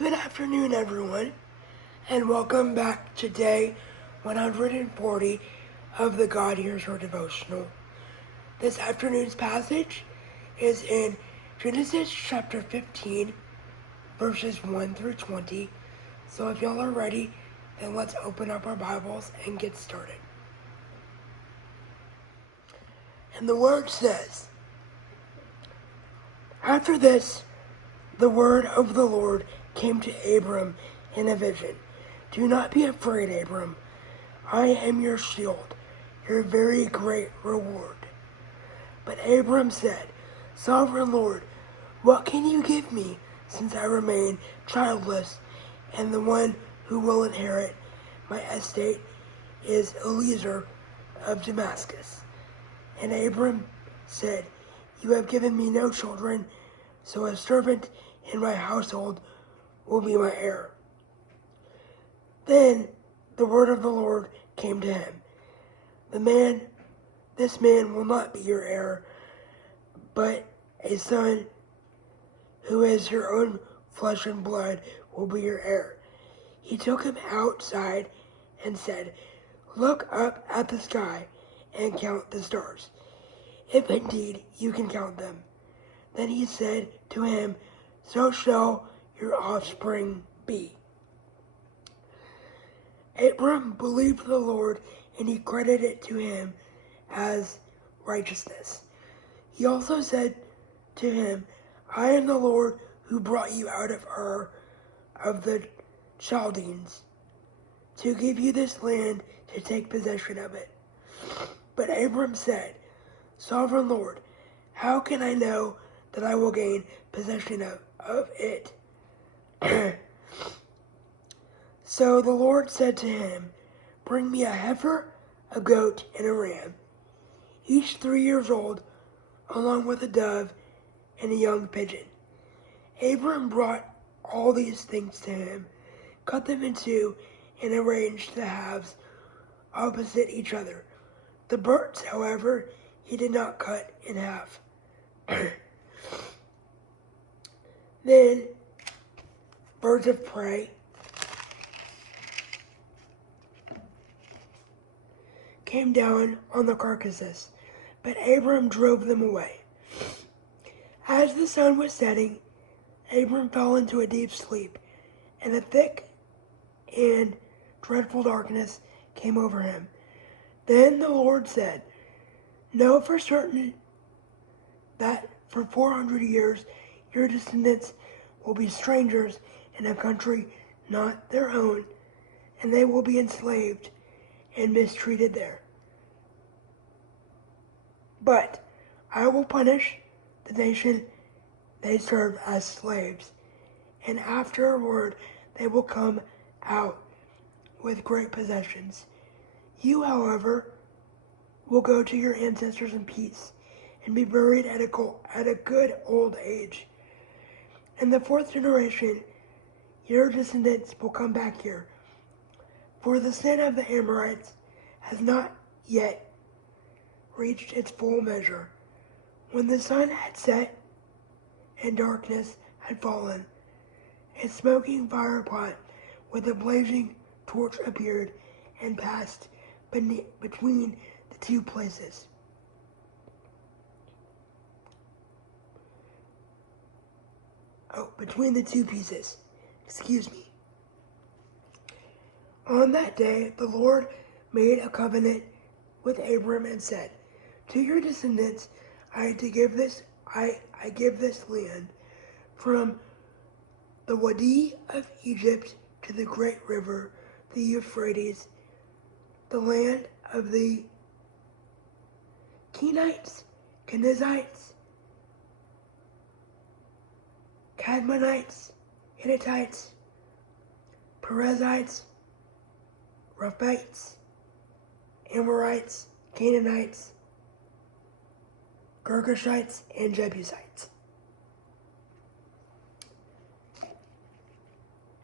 Good afternoon, everyone, and welcome back to day 140 of the God Hears Her devotional. This afternoon's passage is in Genesis chapter 15, verses 1 through 20. So if y'all are ready, then let's open up our Bibles and get started. And the word says, "After this, the word of the Lord came to Abram in a vision. 'Do not be afraid, Abram. I am your shield, your very great reward.' But Abram said, 'Sovereign Lord, what can you give me, since I remain childless, and the one who will inherit my estate is Eliezer of Damascus?' And Abram said, 'You have given me no children, so a servant in my household will be my heir.' Then the word of the Lord came to him, 'This man will not be your heir, but a son who is your own flesh and blood will be your heir.' He took him outside and said, 'Look up at the sky and count the stars, if indeed you can count them.' Then he said to him, 'So shall your offspring be.' Abram believed the Lord, and he credited it to him as righteousness. He also said to him, 'I am the Lord who brought you out of Ur of the Chaldeans to give you this land to take possession of it.' But Abram said, 'Sovereign Lord, how can I know that I will gain possession of it?' So the Lord said to him, 'Bring me a heifer, a goat, and a ram, each 3 years old, along with a dove and a young pigeon.' Abram brought all these things to him, cut them in two, and arranged the halves opposite each other. The birds, however, he did not cut in half. Then birds of prey came down on the carcasses, but Abram drove them away. As the sun was setting, Abram fell into a deep sleep, and a thick and dreadful darkness came over him. Then the Lord said, 'Know for certain that for 400 years your descendants will be strangers in a country not their own, and they will be enslaved and mistreated there. But I will punish the nation they serve as slaves, and afterward they will come out with great possessions. You, however, will go to your ancestors in peace and be buried at a good old age. In the 4th generation, your descendants will come back here, for the sin of the Amorites has not yet reached its full measure.' When the sun had set and darkness had fallen, a smoking firepot with a blazing torch appeared and passed between the two places. Between the two pieces. Excuse me. On that day, the Lord made a covenant with Abram and said, 'To your descendants I give this land, from the Wadi of Egypt to the great river, the Euphrates, the land of the Kenites, Kenizzites, Cadmonites, Hittites, Perizzites, Rephaites, Amorites, Canaanites, Girgashites, and Jebusites.'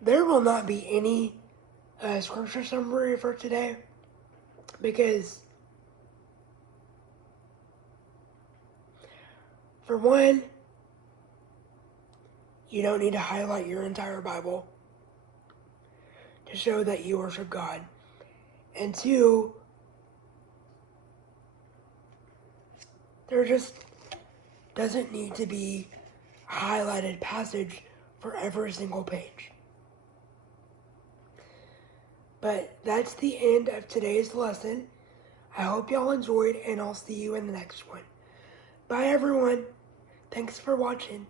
There will not be any scripture summary for today, because for one, You don't need to highlight your entire Bible to show that you worship God. And two, there just doesn't need to be a highlighted passage for every single page. But that's the end of today's lesson. I hope y'all enjoyed, and I'll see you in the next one. Bye, everyone. Thanks for watching.